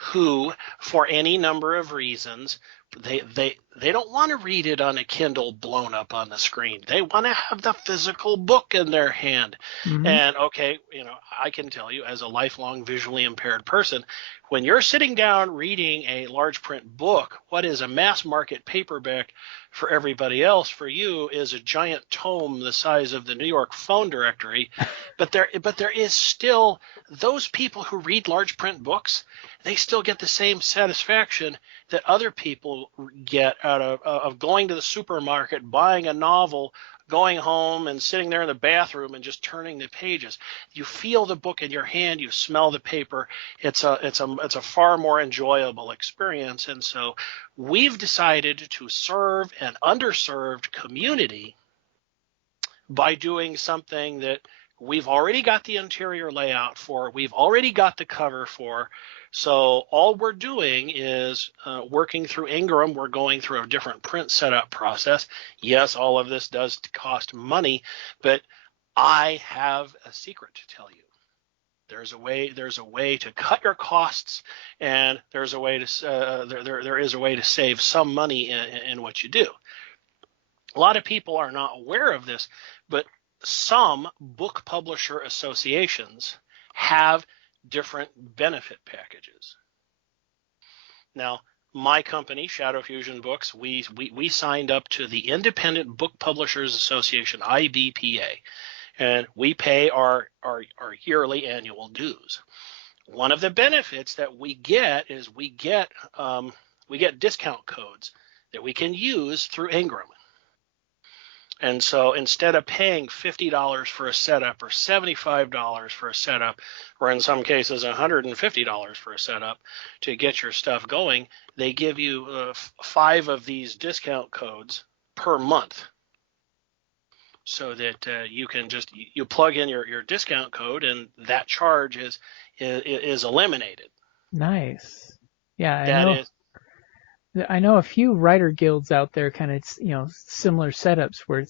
who, for any number of reasons, they don't want to read it on a Kindle blown up on the screen. They want to have the physical book in their hand. Mm-hmm. And okay, I can tell you, as a lifelong visually impaired person, when you're sitting down reading a large print book, what is a mass market paperback for everybody else, for you is a giant tome the size of the New York phone directory. But there is still those people who read large print books. They still get the same satisfaction that other people get out of going to the supermarket, buying a novel, going home and sitting there in the bathroom and just turning the pages. You feel the book in your hand, you smell the paper. It's a far more enjoyable experience. And so we've decided to serve an underserved community by doing something that we've already got the interior layout for, we've already got the cover for. So all we're doing is working through Ingram. We're going through a different print setup process. Yes, all of this does cost money, but I have a secret to tell you. There's a way to cut your costs, and there's a way to there is a way to save some money in what you do. A lot of people are not aware of this, but some book publisher associations have different benefit packages. Now, my company, Shadow Fusion Books, we signed up to the Independent Book Publishers Association, IBPA, and we pay our yearly annual dues. One of the benefits that we get is we get discount codes that we can use through Ingram. And so instead of paying $50 for a setup or $75 for a setup, or in some cases $150 for a setup to get your stuff going, they give you 5 of these discount codes per month, so that you can you plug in your discount code and that charge is eliminated. Nice. Yeah, That I know a few writer guilds out there, kind of, similar setups where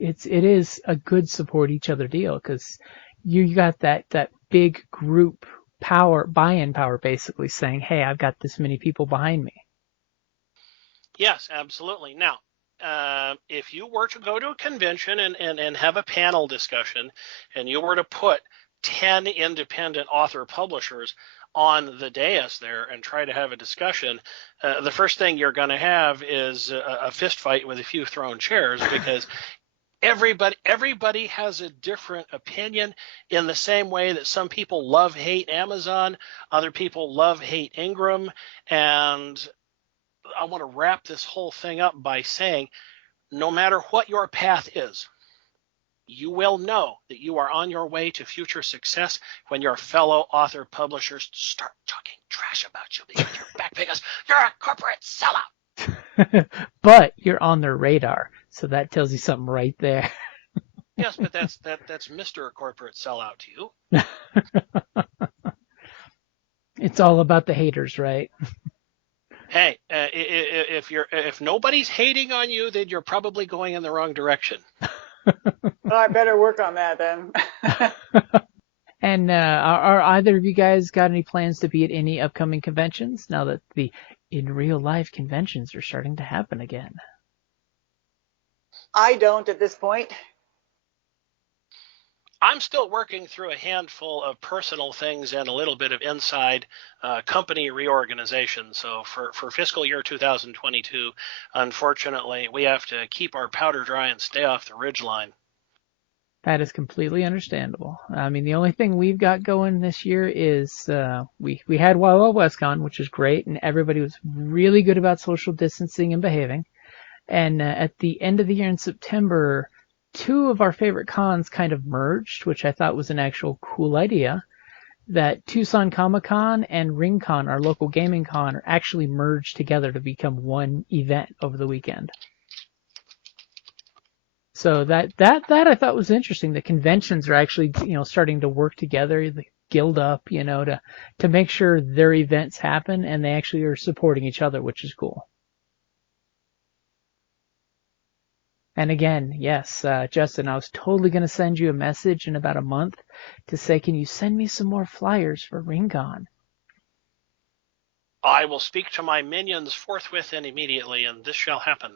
it is a good support each other deal, because you got that big group buy-in power, basically saying, hey, I've got this many people behind me. Yes, absolutely. Now, if you were to go to a convention and have a panel discussion, and you were to put 10 independent author publishers on the dais there and try to have a discussion, the first thing you're going to have is a fist fight with a few thrown chairs, because everybody has a different opinion, in the same way that some people hate Amazon, other people hate Ingram. And I want to wrap this whole thing up by saying, no matter what your path is, you will know that you are on your way to future success when your fellow author publishers start talking trash about you because you're back because you're a corporate sellout. But you're on their radar, so that tells you something right there. Yes, but that's Mr. Corporate Sellout to you. It's all about the haters, right? Hey, if nobody's hating on you, then you're probably going in the wrong direction. Well, I better work on that then. And are either of you guys got any plans to be at any upcoming conventions now that the in real life conventions are starting to happen again? I don't at this point. I'm still working through a handful of personal things and a little bit of inside company reorganization. So for fiscal year 2022, unfortunately, we have to keep our powder dry and stay off the ridgeline. That is completely understandable. I mean, the only thing we've got going this year is we had Wild Wild WestCon, which is great, and everybody was really good about social distancing and behaving. And at the end of the year in September, 2 of our favorite cons kind of merged, which I thought was an actual cool idea. That Tucson Comic-Con and RingCon, our local gaming con, are actually merged together to become one event over the weekend. So that I thought was interesting. The conventions are actually, starting to work together, they guild up, to make sure their events happen, and they actually are supporting each other, which is cool. And again, yes, Justin, I was totally going to send you a message in about a month to say, can you send me some more flyers for RingCon? I will speak to my minions forthwith and immediately, and this shall happen.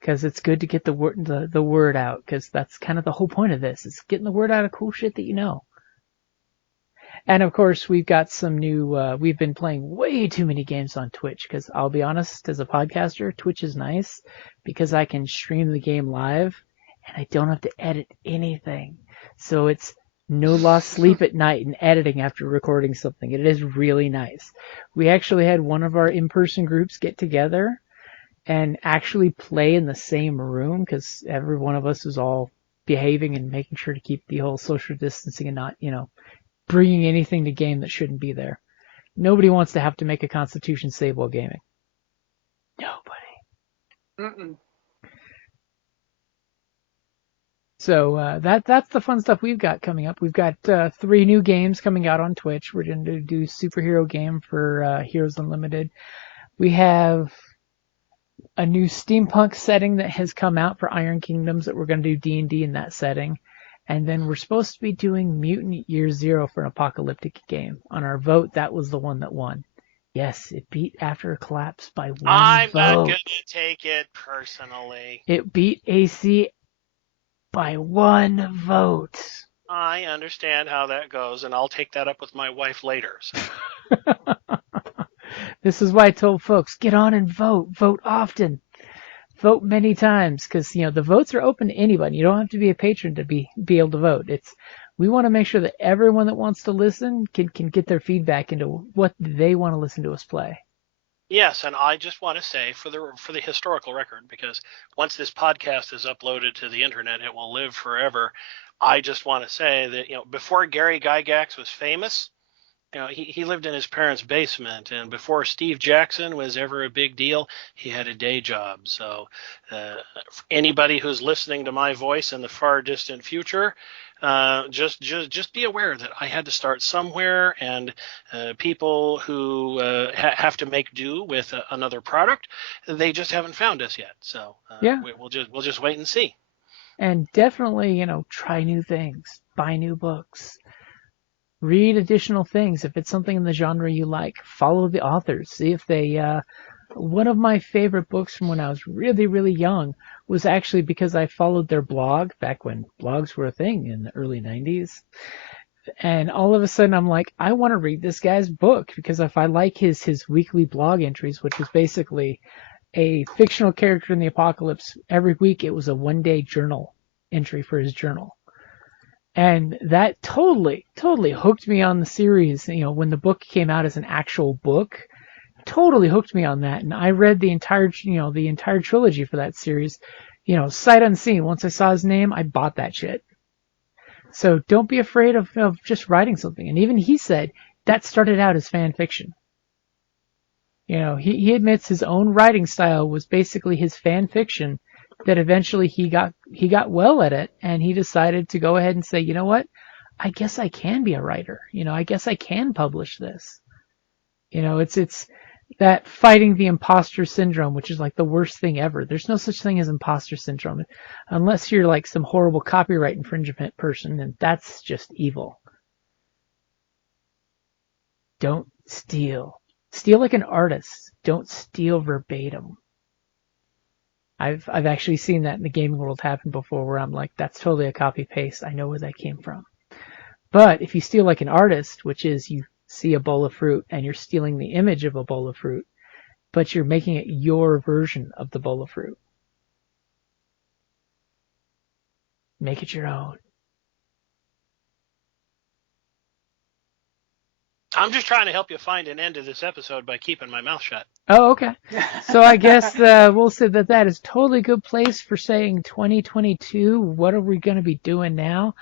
Because it's good to get the word out, because that's kind of the whole point of this, is getting the word out of cool shit that you know. And of course, we've got some new, we've been playing way too many games on Twitch, because I'll be honest, as a podcaster, Twitch is nice because I can stream the game live and I don't have to edit anything. So it's no lost sleep at night in editing after recording something. It is really nice. We actually had one of our in-person groups get together and actually play in the same room, because every one of us was all behaving and making sure to keep the whole social distancing and not, bringing anything to game that shouldn't be there. Nobody wants to have to make a constitution save while gaming. Nobody. Mm-mm. So that's the fun stuff we've got coming up. We've got 3 new games coming out on Twitch. We're going to do superhero game for Heroes Unlimited. We have a new steampunk setting that has come out for Iron Kingdoms that we're going to do D&D in that setting. And then we're supposed to be doing Mutant Year Zero for an apocalyptic game. On our vote, that was the one that won. Yes, it beat After a Collapse by 1 vote. I'm not going to take it personally. It beat AC by 1 vote. I understand how that goes, and I'll take that up with my wife later. So. This is why I told folks, get on and vote. Vote often. Vote many times, because the votes are open to anybody. You don't have to be a patron to be able to vote. We want to make sure that everyone that wants to listen can get their feedback into what they want to listen to us play. Yes, and I just want to say for the historical record, because once this podcast is uploaded to the internet, it will live forever. I just want to say that before Gary Gygax was famous, he lived in his parents' basement, and before Steve Jackson was ever a big deal, he had a day job. So anybody who's listening to my voice in the far distant future, just be aware that I had to start somewhere, and people who have to make do with another product, they just haven't found us yet. So we'll just wait and see. And definitely, try new things, buy new books. Read additional things. If it's something in the genre you like, follow the authors. See if they, one of my favorite books from when I was really, really young was actually because I followed their blog back when blogs were a thing in the early 90s. And all of a sudden I'm like, I want to read this guy's book, because if I like his weekly blog entries, which was basically a fictional character in the apocalypse, every week it was a one-day journal entry for his journal. And that totally hooked me on the series. When the book came out as an actual book, totally hooked me on that. And I read the entire trilogy for that series, sight unseen. Once I saw his name, I bought that shit. So don't be afraid of just writing something. And even he said that started out as fan fiction. He admits his own writing style was basically his fan fiction, that eventually he got well at it, and he decided to go ahead and say, you know what, I guess I can be a writer. I guess I can publish this. It's that fighting the imposter syndrome, which is like the worst thing ever. There's no such thing as imposter syndrome unless you're like some horrible copyright infringement person, and that's just evil. Don't steal. Steal like an artist. Don't steal verbatim. I've actually seen that in the gaming world happen before, where I'm like, that's totally a copy paste. I know where that came from. But if you steal like an artist, which is you see a bowl of fruit and you're stealing the image of a bowl of fruit, but you're making it your version of the bowl of fruit. Make it your own. I'm just trying to help you find an end to this episode by keeping my mouth shut. Oh, okay. So I guess we'll say that is totally a good place for saying 2022. What are we going to be doing now?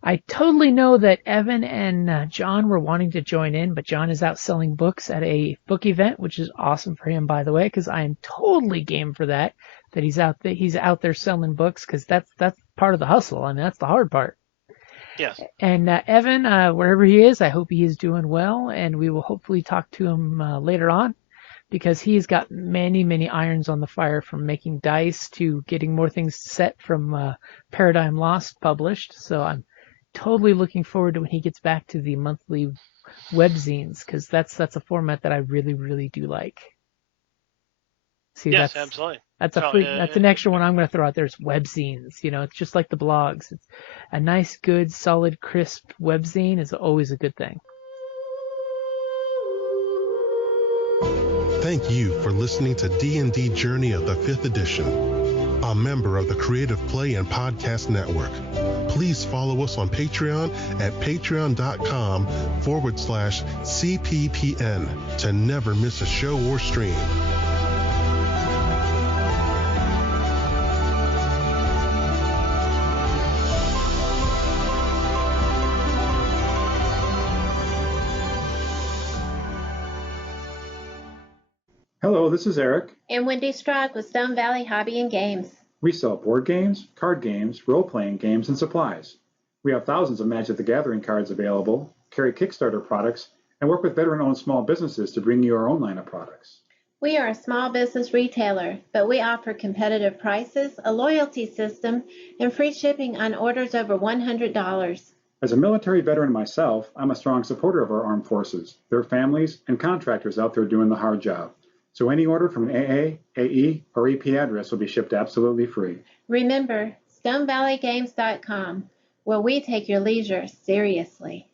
I totally know that Evan and John were wanting to join in, but John is out selling books at a book event, which is awesome for him, by the way, because I am totally game for that he's out there selling books, because that's part of the hustle. I mean, that's the hard part. Yes. And Evan, wherever he is, I hope he is doing well, and we will hopefully talk to him later on, because he's got many, many irons on the fire, from making dice to getting more things set from Paradigm Lost published. So I'm totally looking forward to when he gets back to the monthly webzines, because that's a format that I really, really do like. See, yes, absolutely. That's that's an extra one I'm going to throw out there. Is webzines. It's just like the blogs. It's a nice, good, solid, crisp webzine is always a good thing. Thank you for listening to D&D Journey of the 5th Edition, a member of the Creative Play and Podcast Network. Please follow us on Patreon at patreon.com/CPPN to never miss a show or stream. Hello, this is Eric. And Wendy Strock with Stone Valley Hobby and Games. We sell board games, card games, role-playing games, and supplies. We have thousands of Magic the Gathering cards available, carry Kickstarter products, and work with veteran-owned small businesses to bring you our own line of products. We are a small business retailer, but we offer competitive prices, a loyalty system, and free shipping on orders over $100. As a military veteran myself, I'm a strong supporter of our armed forces, their families, and contractors out there doing the hard job. So any order from an AA, AE, or EP address will be shipped absolutely free. Remember, StoneValleyGames.com, where we take your leisure seriously.